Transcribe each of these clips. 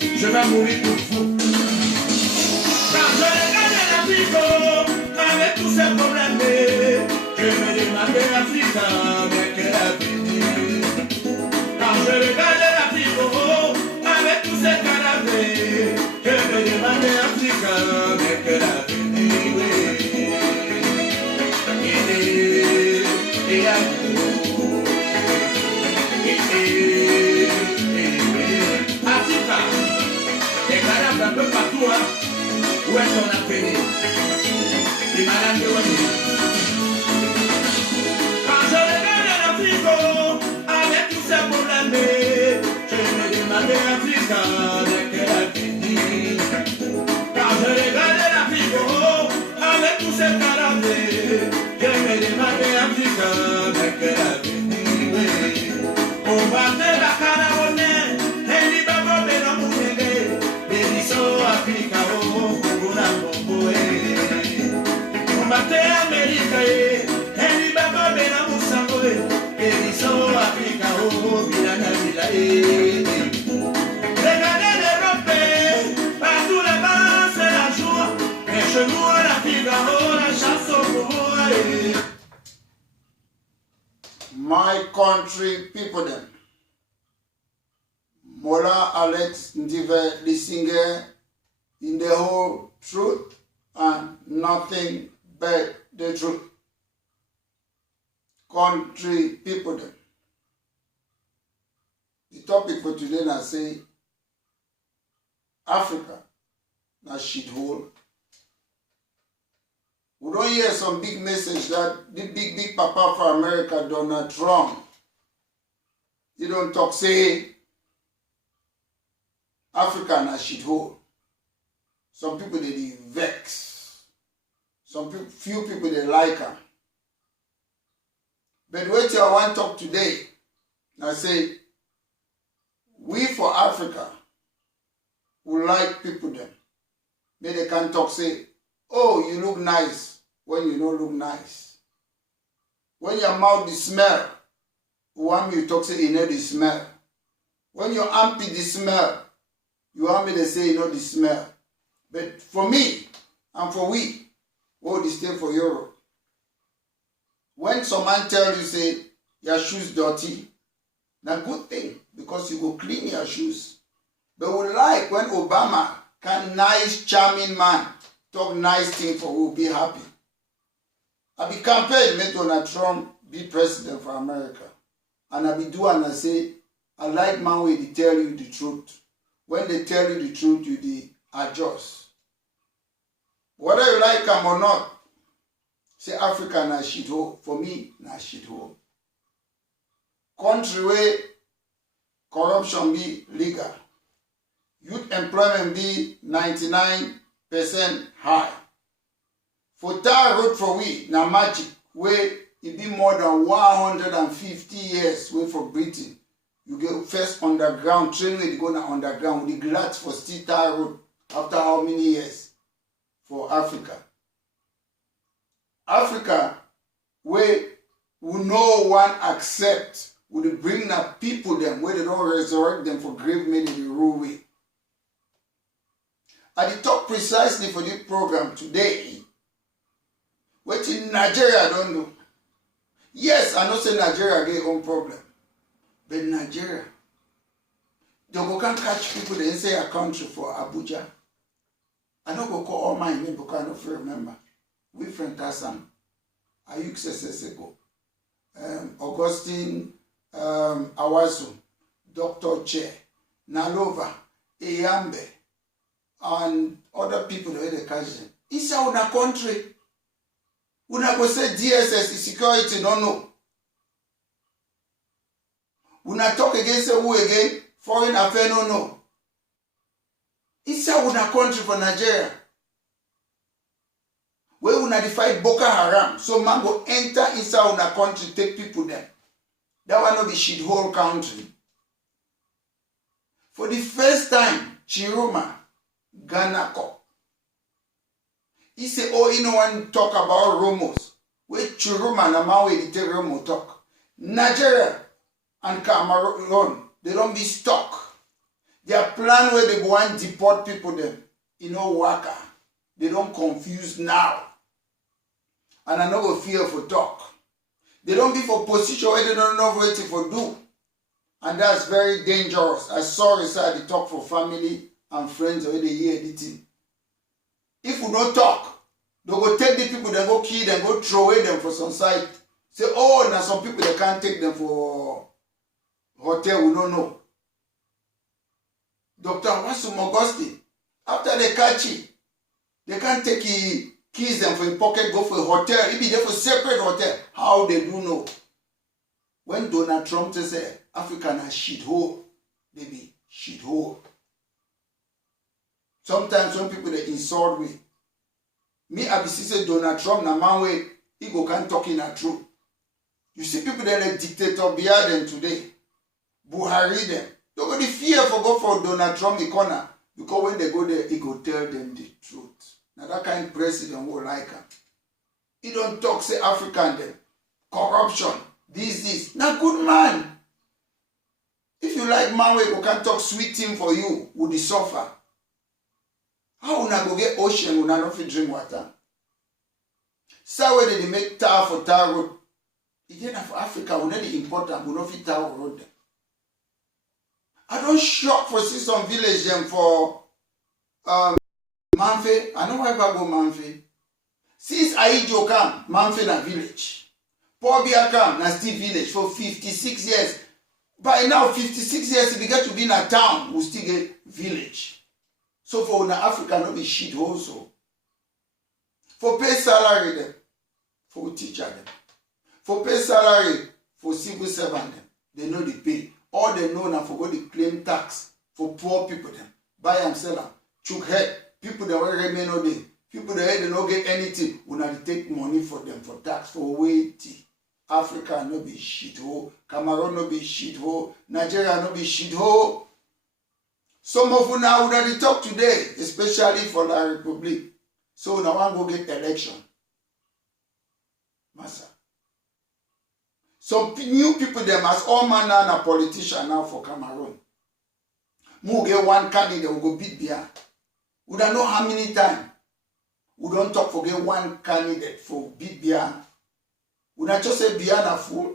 je vais mourir pour vous. Quand je regarde l'Afrique, avec tous ces problèmes, je me demande l'Afrique, mais quelle avenir. Quand je regarde l'Afrique, avec tous ces cadavres, je me demande l'Afrique, mais quelle avenir. Africa, les cadavres un peu partout, hein. Où est ton avenir? Les malades de Wadi. Quand je regarde l'Afrique, avec tous ces problèmes, je me demande l'Afrique, mais quel avenir. Quand je regarde l'Afrique, avec tous ces cadavres, je me demande l'Afrique, mais quel avenir. On va faire la caravane, et les babos de l'homme, les sont Africa, on a compris. On va faire l'Amérique, et les babos de l'homme, les sont Africa, on a regardez l'Europe, partout là-bas c'est la joie, mais chez nous l'Afrique, on la chasse au bois. My country people then. Mola Alex Ndive Lissinger in the whole truth and nothing but the truth. Country people then. The topic for today I say Africa na shithole. We don't hear some big message that the big papa for America, Donald Trump. He don't talk say Africa na shithole. Some people they vex. Some people, few people they like her. But wait till I want to talk today. I say we for Africa who like people them. But they can talk say, oh, you look nice when you don't look nice. When your mouth is smell, you want me to talk say you know the smell. When your armpit is smell, you want me to say you know the smell. But for me and for we, oh, this stay for Europe. When someone tell you say your shoes dirty, na good thing because you go clean your shoes. But we like when Obama can nice charming man talk nice thing for we'll be happy. I be campaign make Donald Trump be president for America. And I be do and I say, I like man way they tell you the truth. When they tell you the truth, you the adjust. Whether you like them or not, say Africa na shithole. For me, na shithole. Country where corruption be legal. Youth employment be 99% high. For tar road for we, na magic, where it be more than 150 years way for Britain. You get first underground, train where you go na underground, with the glad for still tar road after how many years for Africa. Africa, where we no one accept, would bring na people them, where they don't resurrect them for grave made in the rule way. I talk precisely for this program today. What in Nigeria I don't know. Yes, I know say Nigeria get own problem. But Nigeria, they go can't catch people they say a country for Abuja. I don't go call all my name because I don't remember. We friend Tassam, Ayuk Seseseko, Augustine Awasu, Dr. Che, Nalova, Eyambe, and other people the way they catch them. Inside our country, we not go say DSS is security, no no. We not talk against who again? Foreign affairs, no no. Inside our country for Nigeria, where we not fight Boko Haram, so man go enter inside our country, take people there. That one not be shithole country. For the first time, Chiroma, Ghana Cup. He say, oh, you know one talk about Romos. Where Chiroma and Amawe the Romo talk. Nigeria and Cameroon, they don't be stuck. Their plan where they go and deport people them, worker. They don't confuse now. And I no go fear for talk. They don't be for position where they don't know what to for do. And that's very dangerous. I saw inside the talk for family and friends where they hear editing. If we don't talk, they go take the people, they go kill them, go throw away them for some side. Say, oh, now some people they can't take them for hotel, we don't know. Dr. Wasum Augustine, after they catch it, they can't take keys them for a pocket, go for a hotel. It be there for separate hotel. How they do know? When Donald Trump say Africa na shithole, they be shithole. Sometimes when people they insult me I be say Donald Trump na man way he go can't talk in a truth. You see people that like dictator behind them today, Buhari them. Don't go the fear for go for Donald Trump the corner because when they go there, he go tell them the truth. Now that kind of president will like him. He don't talk say African them, corruption, this. Now good man. If you like man we go can talk sweet thing for you, would he suffer? How una go get ocean una not fit drink water? So where they make tar for tar road? Again for Africa, we not the important, we not fit tar road. I don't shock for see some village them for Manfe. I know why I go Manfe. Since Aijo come, Manfe na village. Pobia come, na still village for 56 years. By now, 56 years, if we get to be in a town, we still get village. So for una Africa, not be shit also. For pay salary them, for teacher them. For pay salary, for civil servant them. They know the pay. All they know now for go to claim tax for poor people them. Buy and sell them. Chook head. People that will remain all day. People that they don't get anything. We not take money for them for tax for waiting. Africa no be shit hole. Cameroon no be shit hole. Nigeria no be shit hole. Some of you now would already talk today, especially for the Republic. So now one go get election. Massa. Some new people them as all manner and a politician now for Cameroon. Mu get one candidate will go beat Bia. We don't know how many times. We don't talk for get one candidate for beat Bia. We not just say Bia na fool.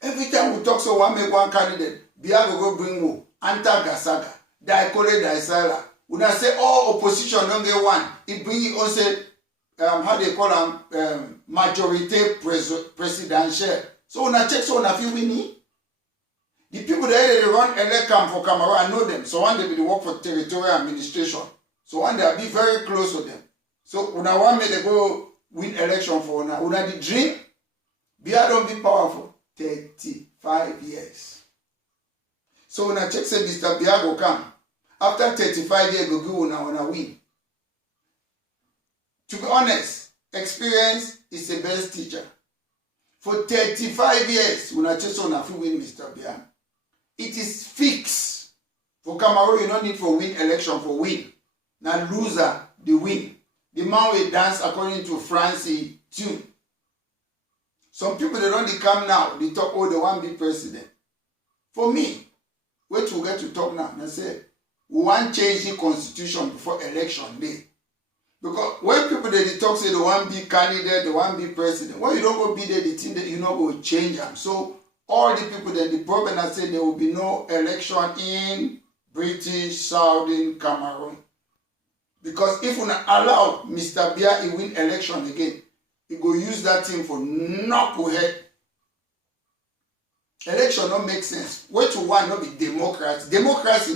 Every time we talk so one make one candidate, Bia go bring who? Anta Gasaga, Daikole Daisala. We not say all opposition don't get one. It bring it on say how they call them majority presidential. So when I check so when I feel winning. The people that they run election for Cameroon, I know them. So one day they work for territorial administration. So one day I be very close to them. So when I want me to go win election for now, when I the dream, Bia don't be powerful. 35 years. So when I check say Mr. Bia go come. After 35 years go when I win. To be honest, experience is the best teacher. For 35 years, when I just want to win Mr. Bia, it is fixed. For Cameroon, you don't need for win election for win. Now loser, the win. The man will dance according to Francie tune. Some people, they don't come now. They talk, oh, they want to be president. For me, wait till we get to talk now. And say, we want to change the constitution before election day. Because when people they talk say they want to be candidate, they want to be president. When you don't go be there, the thing that you not go change them. So all the people then the problem I say there will be no election in British Southern Cameroon. Because if we not allow Mr. Bia to win election again, he go use that thing for knucklehead. Election don't make sense. Wait to one not be democrats. Democracy